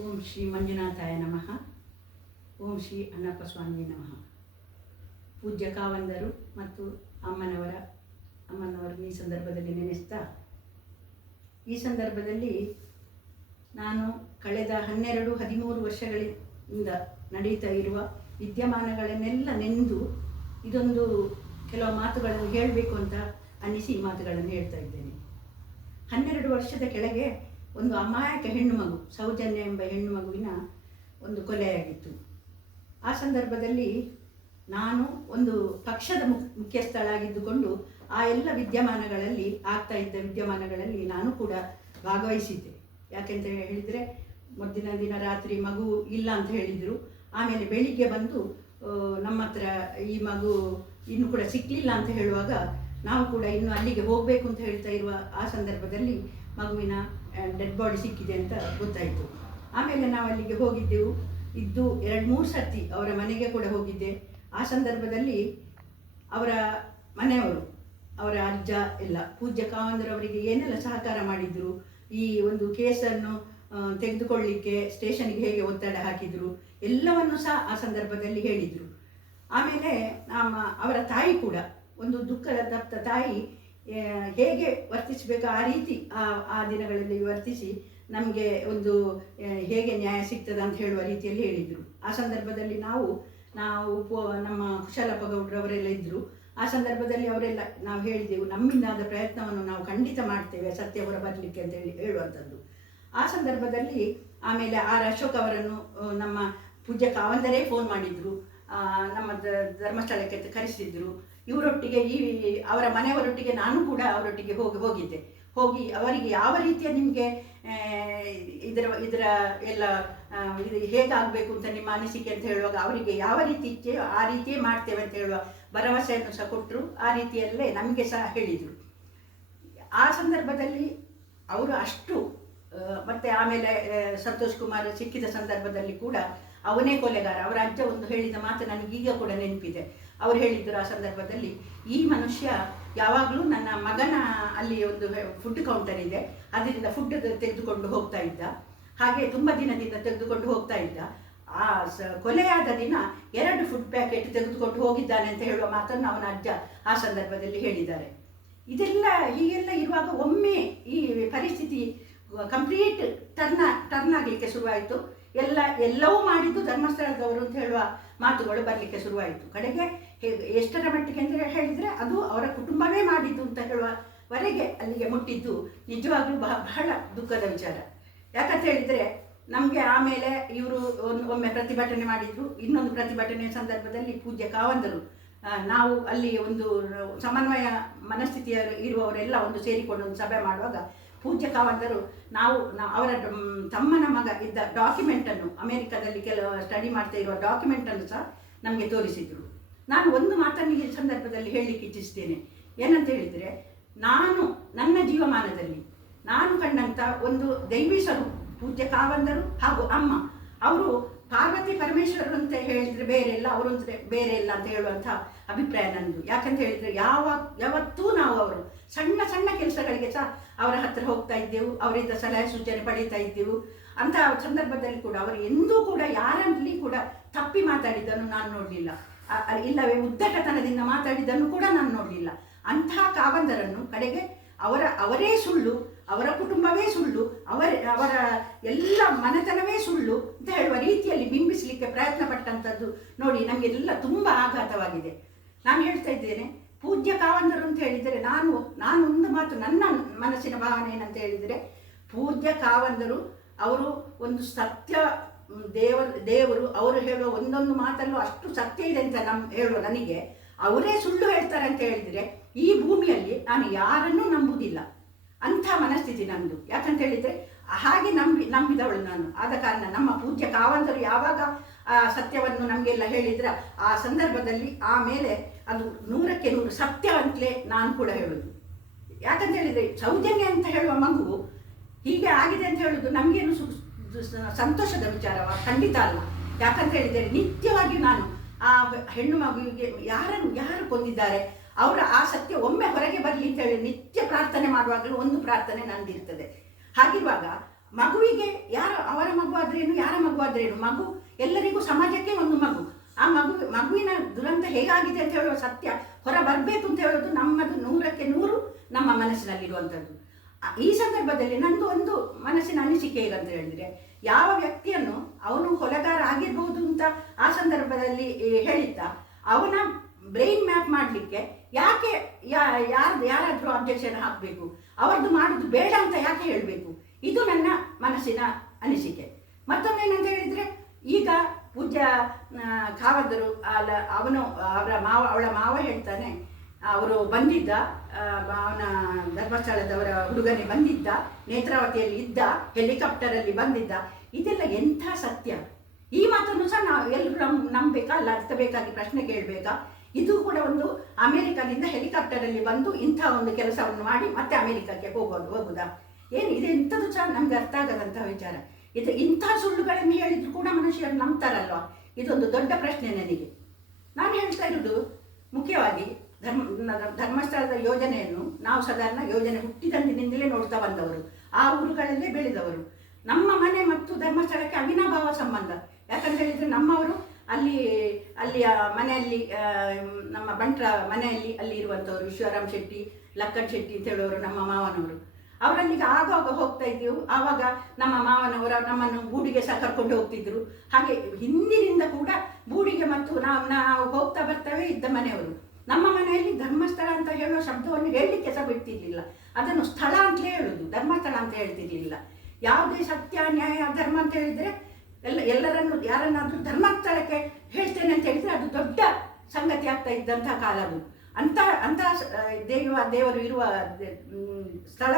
ಓಂ ಶ್ರೀ ಮಂಜುನಾಥಾಯ ನಮಃ. ಓಂ ಶ್ರೀ ಅಣ್ಣಪ್ಪ ಸ್ವಾಮಿ ನಮಃ. ಪೂಜ್ಯ ಕಾವಂದರು ಮತ್ತು ಅಮ್ಮನವರನ್ನು ಈ ಸಂದರ್ಭದಲ್ಲಿ ನೆನೆಸ್ತಾ, ಈ ಸಂದರ್ಭದಲ್ಲಿ ನಾನು ಕಳೆದ 12-13 ವರ್ಷಗಳಿಂದ ನಡೀತಾ ಇರುವ ವಿದ್ಯಮಾನಗಳನ್ನೆಲ್ಲ ನೆಂದು ಇದೊಂದು ಕೆಲವು ಮಾತುಗಳನ್ನು ಹೇಳಬೇಕು ಅಂತ ಅನ್ನಿಸಿ ಈ ಮಾತುಗಳನ್ನು ಹೇಳ್ತಾ ಇದ್ದೇನೆ. 12 ವರ್ಷದ ಕೆಳಗೆ ಒಂದು ಅಮಾಯಕ ಹೆಣ್ಣು ಮಗು, ಸೌಜನ್ಯ ಎಂಬ ಹೆಣ್ಣು ಮಗುವಿನ ಒಂದು ಕೊಲೆಯಾಗಿತ್ತು. ಆ ಸಂದರ್ಭದಲ್ಲಿ ನಾನು ಒಂದು ಪಕ್ಷದ ಮುಖ್ಯಸ್ಥಳಾಗಿದ್ದುಕೊಂಡು ಆ ಎಲ್ಲ ವಿದ್ಯಮಾನಗಳಲ್ಲಿ ಆಗ್ತಾ ಇದ್ದ ವಿದ್ಯಮಾನಗಳಲ್ಲಿ ನಾನು ಕೂಡ ಭಾಗವಹಿಸಿದ್ದೆ. ಯಾಕೆಂತ ಹೇಳಿದರೆ, ಮೊದಲಿನ ದಿನ ರಾತ್ರಿ ಮಗು ಇಲ್ಲ ಅಂತ ಹೇಳಿದರು. ಆಮೇಲೆ ಬೆಳಿಗ್ಗೆ ಬಂದು ನಮ್ಮ ಹತ್ರ ಈ ಮಗು ಇನ್ನೂ ಕೂಡ ಸಿಕ್ಕಲಿಲ್ಲ ಅಂತ ಹೇಳುವಾಗ ನಾವು ಕೂಡ ಇನ್ನು ಅಲ್ಲಿಗೆ ಹೋಗಬೇಕು ಅಂತ ಹೇಳ್ತಾ ಇರುವ ಆ ಸಂದರ್ಭದಲ್ಲಿ ಮಗುವಿನ ಡೆಡ್ ಬಾಡಿ ಸಿಕ್ಕಿದೆ ಅಂತ ಗೊತ್ತಾಯಿತು. ಆಮೇಲೆ ನಾವು ಅಲ್ಲಿಗೆ ಹೋಗಿದ್ದೆವು. 2-3 ಸರ್ತಿ ಅವರ ಮನೆಗೆ ಕೂಡ ಹೋಗಿದ್ದೆ. ಆ ಸಂದರ್ಭದಲ್ಲಿ ಅವರ ಮನೆಯವರು, ಅವರ ಅಜ್ಜ ಎಲ್ಲ ಪೂಜ್ಯ ಕಾವಂದರವರಿಗೆ ಏನೆಲ್ಲ ಸಹಕಾರ ಮಾಡಿದರು, ಈ ಒಂದು ಕೇಸನ್ನು ತೆಗೆದುಕೊಳ್ಳಿಕ್ಕೆ ಸ್ಟೇಷನ್ಗೆ ಹೇಗೆ ಒತ್ತಡ ಹಾಕಿದರು ಎಲ್ಲವನ್ನು ಸಹ ಆ ಸಂದರ್ಭದಲ್ಲಿ ಹೇಳಿದರು. ಆಮೇಲೆ ಅವರ ತಾಯಿ ಕೂಡ ಒಂದು ದುಃಖದ ತಪ್ತ ತಾಯಿ ಹೇಗೆ ವರ್ತಿಸಬೇಕು ಆ ರೀತಿ ಆ ದಿನಗಳಲ್ಲಿ ವರ್ತಿಸಿ ನಮಗೆ ಒಂದು ಹೇಗೆ ನ್ಯಾಯ ಸಿಗ್ತದೆ ಅಂತ ಹೇಳುವ ರೀತಿಯಲ್ಲಿ ಹೇಳಿದರು. ಆ ಸಂದರ್ಭದಲ್ಲಿ ನಾವು ನಮ್ಮ ಕುಶಲಪ್ಪ ಗೌಡ್ರವರೆಲ್ಲ ಇದ್ದರು. ಆ ಸಂದರ್ಭದಲ್ಲಿ ಅವರೆಲ್ಲ ನಾವು ಹೇಳಿದೆವು, ನಮ್ಮಿಂದಾದ ಪ್ರಯತ್ನವನ್ನು ನಾವು ಖಂಡಿತ ಮಾಡ್ತೇವೆ ಸತ್ಯ ಹೊರ ಬರಲಿಕ್ಕೆ ಅಂತ ಹೇಳುವಂಥದ್ದು. ಆ ಸಂದರ್ಭದಲ್ಲಿ ಆಮೇಲೆ ಅಶೋಕ್ ಅವರನ್ನು ನಮ್ಮ ಪೂಜ್ಯ ಕಾವಂದರೇ ಫೋನ್ ಮಾಡಿದರು, ನಮ್ಮ ಧರ್ಮಸ್ಥಳಕ್ಕೆ ಕರೆಸಿದ್ರು. ಇವರೊಟ್ಟಿಗೆ ಅವರ ಮನೆಯವರೊಟ್ಟಿಗೆ ನಾನು ಕೂಡ ಅವರೊಟ್ಟಿಗೆ ಹೋಗಿದ್ದೆ. ಹೋಗಿ ಅವರಿಗೆ ಯಾವ ರೀತಿಯ ನಿಮಗೆ ಇದರ ಎಲ್ಲ ಇದು ಹೇಗಾಗಬೇಕು ಅಂತ ನಿಮ್ಮ ಅನಿಸಿಕೆ ಅಂತ ಹೇಳುವಾಗ ಅವರಿಗೆ ಯಾವ ರೀತಿ ಇಚ್ಛೆಯೋ ಆ ರೀತಿಯೇ ಮಾಡ್ತೇವೆ ಅಂತ ಹೇಳುವ ಭರವಸೆಯನ್ನು ಸಹ ಕೊಟ್ಟರು. ಆ ರೀತಿಯಲ್ಲೇ ನಮಗೆ ಸಹ ಹೇಳಿದರು. ಆ ಸಂದರ್ಭದಲ್ಲಿ ಅವರು ಅಷ್ಟು ಮತ್ತು ಆಮೇಲೆ ಸಂತೋಷ್ ಕುಮಾರ್ ಸಿಕ್ಕಿದ ಸಂದರ್ಭದಲ್ಲಿ ಕೂಡ ಅವನೇ ಕೊಲೆಗಾರ. ಅವರ ಅಜ್ಜ ಒಂದು ಹೇಳಿದ ಮಾತು ನನಗೀಗ ಕೂಡ ನೆನಪಿದೆ. ಅವರು ಹೇಳಿದ್ದರು ಆ ಸಂದರ್ಭದಲ್ಲಿ, ಈ ಮನುಷ್ಯ ಯಾವಾಗಲೂ ನನ್ನ ಮಗನ ಅಲ್ಲಿ ಒಂದು ಫುಡ್ ಕೌಂಟರ್ ಇದೆ, ಅದರಿಂದ ಫುಡ್ ತೆಗೆದುಕೊಂಡು ಹೋಗ್ತಾ ಇದ್ದ, ಹಾಗೆ ತುಂಬ ದಿನದಿಂದ ತೆಗೆದುಕೊಂಡು ಹೋಗ್ತಾ ಇದ್ದ. ಆ ಕೊಲೆಯಾದ ದಿನ 2 ಫುಡ್ ಪ್ಯಾಕೆಟ್ ತೆಗೆದುಕೊಂಡು ಹೋಗಿದ್ದಾನೆ ಅಂತ ಹೇಳುವ ಮಾತನ್ನು ಅವನ ಅಜ್ಜ ಆ ಸಂದರ್ಭದಲ್ಲಿ ಹೇಳಿದ್ದಾರೆ. ಹೀಗೆಲ್ಲ ಇರುವಾಗ ಒಮ್ಮೆ ಈ ಪರಿಸ್ಥಿತಿ ಕಂಪ್ಲೀಟ್ ಟರ್ನ್ ಆಗಲಿಕ್ಕೆ ಶುರುವಾಯಿತು. ಎಲ್ಲವೂ ಮಾಡಿದ್ದು ಧರ್ಮಸ್ಥಳದವರು ಅಂತ ಹೇಳುವ ಮಾತುಗಳು ಬರಲಿಕ್ಕೆ ಶುರುವಾಯಿತು. ಕಡೆಗೆ ಎಷ್ಟರ ಮಟ್ಟಿಗೆ ಅಂತ ಹೇಳಿದರೆ ಅದು ಅವರ ಕುಟುಂಬವೇ ಮಾಡಿದ್ದು ಅಂತ ಹೇಳುವವರೆಗೆ ಅಲ್ಲಿಗೆ ಮುಟ್ಟಿದ್ದು ನಿಜವಾಗ್ಲೂ ಬಹಳ ದುಃಖದ ವಿಚಾರ. ಯಾಕಂತ ಹೇಳಿದರೆ, ನಮಗೆ ಆಮೇಲೆ ಇವರು ಒಮ್ಮೆ ಪ್ರತಿಭಟನೆ ಮಾಡಿದರು. ಇನ್ನೊಂದು ಪ್ರತಿಭಟನೆಯ ಸಂದರ್ಭದಲ್ಲಿ ಪೂಜ್ಯ ಕಾವಂದರು ನಾವು ಅಲ್ಲಿ ಒಂದು ಸಮನ್ವಯ ಮನಸ್ಥಿತಿಯ ಇರುವವರೆಲ್ಲ ಒಂದು ಸೇರಿಕೊಂಡು ಒಂದು ಸಭೆ ಮಾಡುವಾಗ ಪೂಜ್ಯ ಕಾವಂದರು ಅವರ ತಮ್ಮನ ಮಗ ಇದ್ದ ಡಾಕ್ಯುಮೆಂಟನ್ನು, ಅಮೆರಿಕದಲ್ಲಿ ಕೆಲವು ಸ್ಟಡಿ ಮಾಡ್ತಾ ಇರುವ ಡಾಕ್ಯುಮೆಂಟನ್ನು ಸಹ ನಮಗೆ ತೋರಿಸಿದರು. ನಾನು ಒಂದು ಮಾತನ್ನು ಈ ಸಂದರ್ಭದಲ್ಲಿ ಹೇಳಲಿಕ್ಕೆ ಇಚ್ಛಿಸ್ತೇನೆ. ಏನಂತ ಹೇಳಿದರೆ, ನನ್ನ ಜೀವಮಾನದಲ್ಲಿ ನಾನು ಕಂಡಂಥ ಒಂದು ದೈವಿ ಸ್ವರೂಪ ಪೂಜ್ಯ ಕಾವಂದರು ಹಾಗೂ ಅಮ್ಮ, ಅವರು ಪಾರ್ವತಿ ಪರಮೇಶ್ವರರು ಅಂತ ಹೇಳಿದರೆ ಬೇರೆ ಇಲ್ಲ, ಅವರು ಅಂದರೆ ಬೇರೆ ಇಲ್ಲ ಅಂತ ಹೇಳುವಂಥ ಅಭಿಪ್ರಾಯ ನನ್ನದು. ಯಾಕಂತ ಹೇಳಿದರೆ ಯಾವತ್ತೂ ನಾವು ಅವರು ಸಣ್ಣ ಸಣ್ಣ ಕೆಲಸಗಳಿಗೆ ಸಹ ಅವರ ಹತ್ತಿರ ಹೋಗ್ತಾ ಇದ್ದೆವು, ಅವರಿಂದ ಸಲಹೆ ಸೂಚನೆ ಪಡೀತಾ ಇದ್ದೆವು. ಅಂಥ ಸಂದರ್ಭದಲ್ಲಿ ಕೂಡ ಅವರು ಎಂದೂ ಕೂಡ ಯಾರಲ್ಲಿ ಕೂಡ ತಪ್ಪಿ ಮಾತಾಡಿದ್ದನ್ನು ನಾನು ನೋಡಲಿಲ್ಲ, ಇಲ್ಲವೇ ಉದ್ದಟತನದಿಂದ ಮಾತಾಡಿದ್ದನ್ನು ಕೂಡ ನಾನು ನೋಡಲಿಲ್ಲ. ಅಂಥ ಕಾವಂದರನ್ನು ಕಡೆಗೆ ಅವರೇ ಸುಳ್ಳು, ಅವರ ಕುಟುಂಬವೇ ಸುಳ್ಳು, ಅವರ ಎಲ್ಲ ಮನೆತನವೇ ಸುಳ್ಳು ಅಂತ ಹೇಳುವ ರೀತಿಯಲ್ಲಿ ಬಿಂಬಿಸಲಿಕ್ಕೆ ಪ್ರಯತ್ನ ಪಟ್ಟಂಥದ್ದು ನೋಡಿ ನಮಗೆಲ್ಲ ತುಂಬ ಆಘಾತವಾಗಿದೆ. ನಾನು ಹೇಳ್ತಾ ಇದ್ದೇನೆ, ಪೂಜ್ಯ ಕಾವಂದರು ಅಂತ ಹೇಳಿದರೆ ನಾನು ಒಂದು ಮಾತು, ನನ್ನ ಮನಸ್ಸಿನ ಭಾವನೆ ಏನಂತ ಹೇಳಿದರೆ, ಪೂಜ್ಯ ಕಾವಂದರು ಅವರು ಒಂದು ಸತ್ಯ ದೇವರು ಅವರು ಹೇಳುವ ಒಂದೊಂದು ಮಾತಲ್ಲೂ ಅಷ್ಟು ಸತ್ಯ ಇದೆ ಅಂತ ಹೇಳುವ ನನಗೆ ಅವರೇ ಸುಳ್ಳು ಹೇಳ್ತಾರೆ ಅಂತ ಹೇಳಿದರೆ ಈ ಭೂಮಿಯಲ್ಲಿ ನಾನು ಯಾರನ್ನೂ ನಂಬುವುದಿಲ್ಲ. ಅಂಥ ಮನಸ್ಥಿತಿ ನನ್ನದು. ಯಾಕಂತ ಹೇಳಿದರೆ ಹಾಗೆ ನಂಬಿದವಳು ನಾನು. ಆದ ಕಾರಣ ನಮ್ಮ ಪೂಜ್ಯ ಕಾವಂದರು ಯಾವಾಗ ಆ ಸತ್ಯವನ್ನು ನಮಗೆಲ್ಲ ಹೇಳಿದ್ರೆ ಆ ಸಂದರ್ಭದಲ್ಲಿ ಆಮೇಲೆ ಅದು 100ಕ್ಕೆ 100 ಸತ್ಯ ಅಂತಲೇ ನಾನು ಕೂಡ ಹೇಳೋದು. ಯಾಕಂತ ಹೇಳಿದರೆ, ಸೌಜನ್ಯ ಅಂತ ಹೇಳುವ ಮಗು ಹೀಗೆ ಆಗಿದೆ ಅಂತ ಹೇಳೋದು ನಮಗೇನು ಸಂತೋಷದ ವಿಚಾರವ? ಖಂಡಿತ ಅಲ್ಲ. ಯಾಕಂತ ಹೇಳಿದರೆ, ನಿತ್ಯವಾಗಿ ನಾನು ಆ ಹೆಣ್ಣು ಮಗುವಿಗೆ ಯಾರು ಕೊಂದಿದ್ದಾರೆ ಅವರ ಆ ಸತ್ಯ ಒಮ್ಮೆ ಹೊರಗೆ ಬರಲಿ ಅಂತ ಹೇಳಿ ನಿತ್ಯ ಪ್ರಾರ್ಥನೆ ಮಾಡುವಾಗಲೂ ಒಂದು ಪ್ರಾರ್ಥನೆ ನಂದಿರ್ತದೆ. ಹಾಗಿರುವಾಗ ಮಗುವಿಗೆ ಅವರ ಮಗು ಆದ್ರೇನು ಆದ್ರೇನು, ಮಗು ಎಲ್ಲರಿಗೂ ಸಮಾಜಕ್ಕೆ ಒಂದು ಮಗು. ಆ ಮಗುವಿನ ದುರಂತ ಹೇಗಾಗಿದೆ ಅಂತ ಹೇಳುವ ಸತ್ಯ ಹೊರ ಬರಬೇಕು ಅಂತ ಹೇಳೋದು ನಮ್ಮದು 100ಕ್ಕೆ 100 ನಮ್ಮ ಮನಸ್ಸಿನಲ್ಲಿರುವಂಥದ್ದು. ಈ ಸಂದರ್ಭದಲ್ಲಿ ನಂದು ಒಂದು ಮನಸ್ಸಿನ ಅನಿಸಿಕೆ ಹೇಗಂತ ಹೇಳಿದರೆ, ಯಾವ ವ್ಯಕ್ತಿಯನ್ನು ಅವನು ಕೊಲೆಗಾರ ಆಗಿರ್ಬೋದು ಅಂತ ಆ ಸಂದರ್ಭದಲ್ಲಿ ಹೇಳಿದ್ದ, ಅವನ ಬ್ರೈನ್ ಮ್ಯಾಪ್ ಮಾಡಲಿಕ್ಕೆ ಯಾಕೆ ಯಾರಾದರೂ ಅಬ್ಜೆಕ್ಷನ್ ಹಾಕಬೇಕು, ಅವರದ್ದು ಮಾಡೋದು ಬೇಡ ಅಂತ ಯಾಕೆ ಹೇಳಬೇಕು? ಇದು ನನ್ನ ಮನಸ್ಸಿನ ಅನಿಸಿಕೆ. ಮತ್ತೊಂದೇನಂತ ಹೇಳಿದರೆ, ಈಗ ಪೂಜ್ಯ ಖಾವದರು ಅವಳ ಮಾವ ಹೇಳ್ತಾನೆ, ಅವರು ಬಂದಿದ್ದ, ಅವನ ಧರ್ಮಸ್ಥಳದವರ ಹುಡುಗನೇ ಬಂದಿದ್ದ, ನೇತ್ರಾವತಿಯಲ್ಲಿ ಇದ್ದ, ಹೆಲಿಕಾಪ್ಟರಲ್ಲಿ ಬಂದಿದ್ದ. ಇದೆಲ್ಲ ಎಂಥ ಸತ್ಯ? ಈ ಮಾತನ್ನು ಸಹ ನಾವು ಎಲ್ಲರೂ ನಂಬಬೇಕಾ ಅಲ್ಲ ಅರ್ಥಬೇಕಾಗಿ ಪ್ರಶ್ನೆ ಕೇಳಬೇಕಾ? ಇದು ಕೂಡ ಒಂದು ಅಮೆರಿಕದಿಂದ ಹೆಲಿಕಾಪ್ಟರಲ್ಲಿ ಬಂದು ಇಂಥ ಒಂದು ಕೆಲಸವನ್ನು ಮಾಡಿ ಮತ್ತೆ ಅಮೆರಿಕಕ್ಕೆ ಹೋಗುದಾ? ಏನು ಇದು ಎಂಥದ್ದು ಸಹ ನಮ್ಗೆ ಅರ್ಥ ಆಗದಂಥ ವಿಚಾರ. ಇಂಥ ಸುಳ್ಳುಗಳನ್ನು ಹೇಳಿದ್ರು ಕೂಡ ಮನುಷ್ಯರು ನಂಬ್ತಾರಲ್ವ? ಇದೊಂದು ದೊಡ್ಡ ಪ್ರಶ್ನೆ ನನಗೆ. ನಾನು ಹೇಳ್ತಾ ಇರೋದು ಮುಖ್ಯವಾಗಿ ಧರ್ಮಸ್ಥಳದ ಯೋಜನೆಯನ್ನು ನಾವು ಸಾಧಾರಣ ಯೋಜನೆ ಹುಟ್ಟಿದಂದಿನಿಂದಲೇ ನೋಡ್ತಾ ಬಂದವರು, ಆ ಊರುಗಳಲ್ಲೇ ಬೆಳೆದವರು. ನಮ್ಮ ಮನೆ ಮತ್ತು ಧರ್ಮಸ್ಥಳಕ್ಕೆ ಅವಿನಾಭಾವ ಸಂಬಂಧ. ಯಾಕಂತ ಹೇಳಿದರೆ ನಮ್ಮವರು ಅಲ್ಲಿಯ ಮನೆಯಲ್ಲಿ, ನಮ್ಮ ಬಂಟ್ರ ಮನೆಯಲ್ಲಿ ಅಲ್ಲಿ ಇರುವಂಥವ್ರು ವಿಶ್ವರಾಮ್ ಶೆಟ್ಟಿ, ಲಕ್ಕಡ್ ಶೆಟ್ಟಿ ಅಂತ ಹೇಳೋರು ನಮ್ಮ ಮಾವನವರು. ಅವರಲ್ಲಿಗೆ ಆಗಾಗ ಹೋಗ್ತಾ ಇದ್ದೆವು. ಆವಾಗ ನಮ್ಮ ಮಾವನವರ ನಮ್ಮನ್ನು ಬೂಡಿಗೆ ಸಹ ಕರ್ಕೊಂಡು ಹೋಗ್ತಿದ್ರು. ಹಾಗೆ ಹಿಂದಿನಿಂದ ಕೂಡ ಬೂಡಿಗೆ ಮತ್ತು ನಾವು ಹೋಗ್ತಾ ಬರ್ತೇವೆ ಇದ್ದ ಮನೆಯವರು. ನಮ್ಮ ಮನೆಯಲ್ಲಿ ಧರ್ಮಸ್ಥಳ ಅಂತ ಹೇಳುವ ಶಬ್ದವನ್ನು ಹೇಳಲಿಕ್ಕೆ ಸಹ ಬಿಡ್ತಿರ್ಲಿಲ್ಲ. ಅದನ್ನು ಸ್ಥಳ ಅಂತಲೇ ಹೇಳೋದು, ಧರ್ಮಸ್ಥಳ ಅಂತ ಹೇಳ್ತಿರ್ಲಿಲ್ಲ. ಯಾವುದೇ ಸತ್ಯ ನ್ಯಾಯ ಧರ್ಮ ಅಂತ ಹೇಳಿದರೆ ಯಾರನ್ನಾದರೂ ಧರ್ಮಸ್ಥಳಕ್ಕೆ ಹೇಳ್ತೇನೆ ಅಂತ ಹೇಳಿದರೆ ಅದು ದೊಡ್ಡ ಸಂಗತಿ ಆಗ್ತಾ ಇದ್ದಂಥ ಕಾಲ ಅದು. ಅಂಥ ದೇವರು ಇರುವ ಸ್ಥಳ